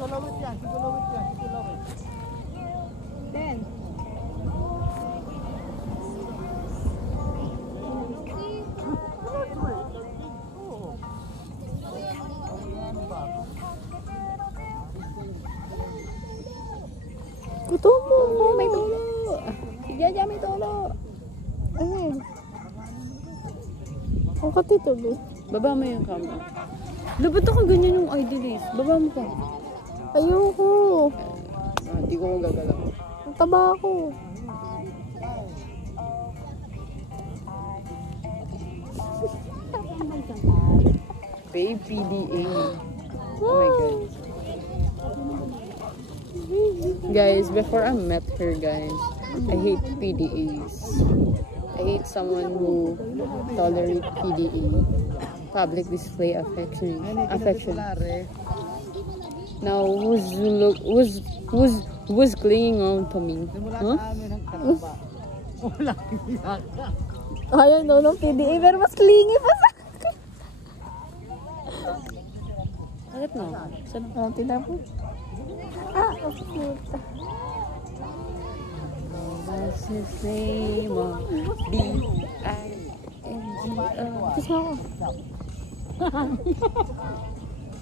Sigulawit yan. Then. Gutom mo. May tulo. Si Jaja may tulo. Ayun. Ang katito, be. Baba mo yung camera. Dapat ako ganyan yung ID list. Baba mo pa. Ayoko. Hindi ko magagalaw. Ang taba ako. Babe, PDA. Oh my God. Guys, before I met her, guys, I hate PDAs. I hate someone who tolerate PDA. Public display affection. Now, who's clinging on to me? Huh? Ayaw no, ng PDA, pero mas clingy pa sa akin. Bakit no? Saan? Oh, tinapos. Ah, oh, puta. What's his name? D-I-N-G-O. Kiss mo ako.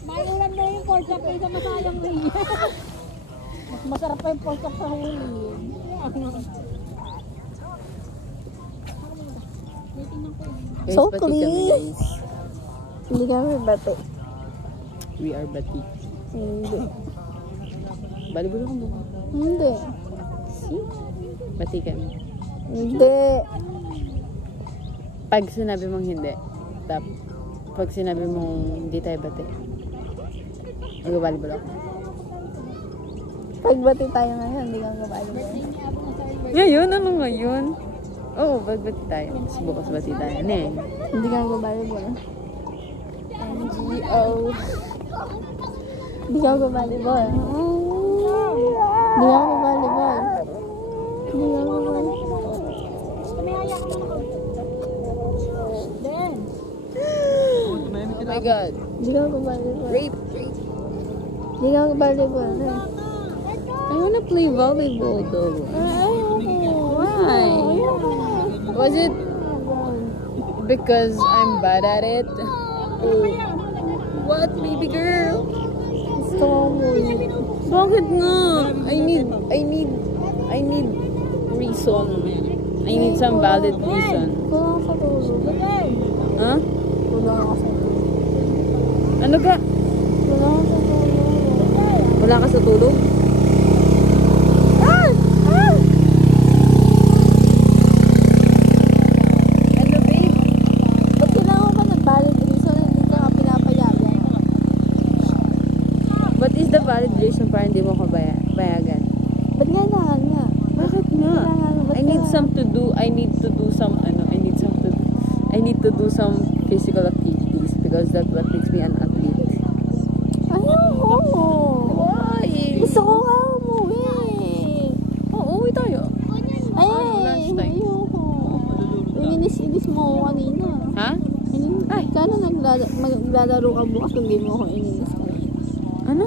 May ulan na yung pork chop kaysa masayang na yun. Mas masarap pa yung pork chop sa huli. So bati clean. kami, guys. Hindi kami bati. We are bati. Hindi. Balibalo ka mo. Hindi. See? Bati kami. Hindi. Pag sinabi mong hindi, pag sinabi mong hindi tayo bati, mag-balibalo ako. Pag bati tayo ngayon, hindi kami kabalo mo. Ngayon? Ano ngayon? Oo, pag bati tayo. Tapos bukas bati tayo. Ne? Hindi kami kabalo mo. NGO. Hindi kami kabalo mo. Hindi kami kabalo mo. Hindi kami kabalo mo. Then. Oh my God. Hindi kami kabalo mo. Rape. Hindi kami kabalo mo. I wanna play volleyball though. Why? Was it because I'm bad at it? Oh. What, baby girl? Gusto mo umuwi. Bakit nga? I need reason. I need some valid reason. Kulang sa tulog. Huh? Kulang ako sa tulog. Ano ka? Kulang ako sa tulog. Wala ka sa tulog? Ano, babe? Ba't kailangan ka ng valid reason na hindi ka nga pinapayagan? What is the valid reason para hindi mo ko bayagan? Ba't nga nahan nga? Bakit nga? I need to do some physical activities because that's what makes me an athlete. Ayoko. Why? Gusto ko nga umuwi. Uwi tayo. Ay, lunchtime. ayoko. Ininis mo ako kanina. Ha? Ay, kano maglalaro ka bukas kung di mo ako ininis kanina? Ano?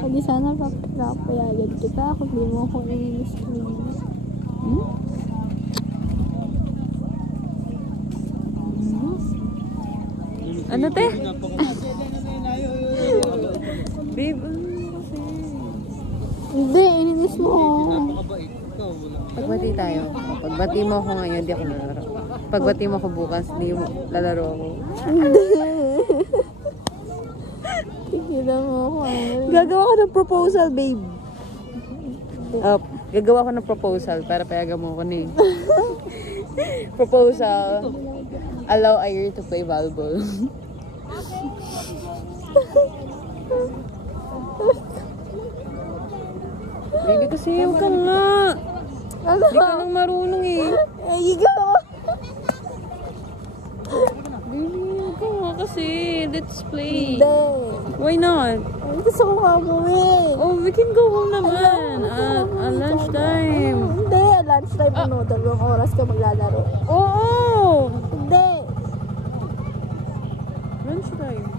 Hindi sana papayagan kita kung di mo ako ininis kanina. Ano, te? Babe, kasi? Hindi, ininis mo ako. Pagbati tayo. Pagbati mo ako ngayon, di ako lalaro. Pagbati mo ako bukas, di mo lalaro ako. Hindi. Tigilan mo ako. Gagawa ko ng proposal, babe. Gagawa ko ng proposal para payagan mo ako ni. Proposal. Allow Ayer to play volleyball. Baby, kasi huwag ka nga. Ano? Hindi ka lang marunong eh. Ay, ikaw. Baby, huwag ka nga kasi. Let's play. Hindi. Why not? Gusto ko nga umuwi. Oh, we can go home naman. At lunchtime. Hindi, lunchtime ano. 2 oras ka maglalaro. Oo! Hindi. Lunchtime.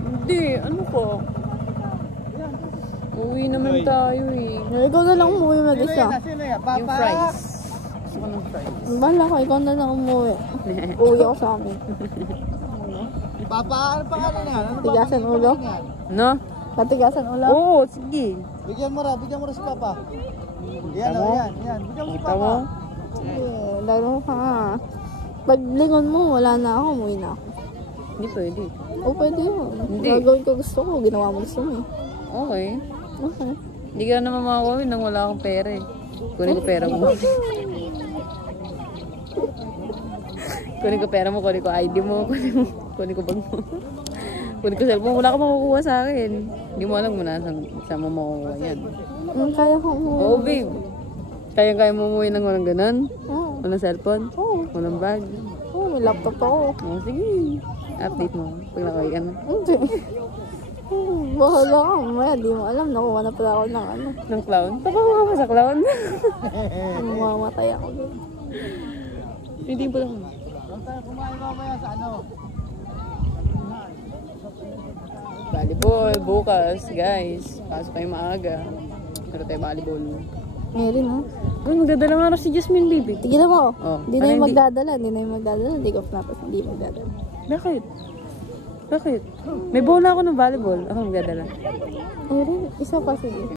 Hindi, ano ko? Uwi naman tayo eh. Ikaw na lang umuwi mag-isa. Yung fries. Gusto ko ng fries. Bala ko, ikaw na lang umuwi. Uwi ako sa amin. Papa, ano pangalan yan? Ano Tigasan ulo? No? Patigasan ulo? Oo, sige. Bigyan mo ra si Papa. Yan, Tama? yan, yan. Bigyan mo si Kita Papa. mo? Sige, laro ka. Pag lingon mo, wala na ako, umuwi na ako. Hindi pwede. O, pwede yun. Hindi. Gagawin ko gusto ko, ginawa mo gusto mo eh. Okay. Okay. Hindi ka naman makakawin nang wala akong pera eh. Kunin ko pera mo. Kunin ko pera mo, kunin ko ID mo, kunin ko bag mo. Kunin ko cellphone, wala ka makukuha sa akin. Hindi mo alam kung saan mo makukuha yan. Kaya ko umuwi. Oo, babe. Kaya mo umuwi ng walang ganun? Oo. Walang cellphone? Oo. Walang bag? Oo, may laptop ako. Oo, sige. Update mo. Pag nakawin ka na. Hindi. Bahala ka. Mamaya, di mo alam. Nakuha na pala ako ng ano. Ng clown? Tapawa ka sa clown? Mamamatay ako doon. Hindi po lang. Huwag tayo kumain mamaya sa ano. Volleyball, bukas, guys. Pasok tayo maaga. Pero tayo volleyball. Meron ha. Ay, magdadala nga rin si Jasmine, baby. Tigilan mo. Oh, Hindi na ano yung hindi? magdadala. Hindi na yung magdadala. Hindi ko flapas. Hindi magdadala. Bakit? Bakit? May bola ako ng volleyball. Ako magdadala. Meron. Isa pa sige.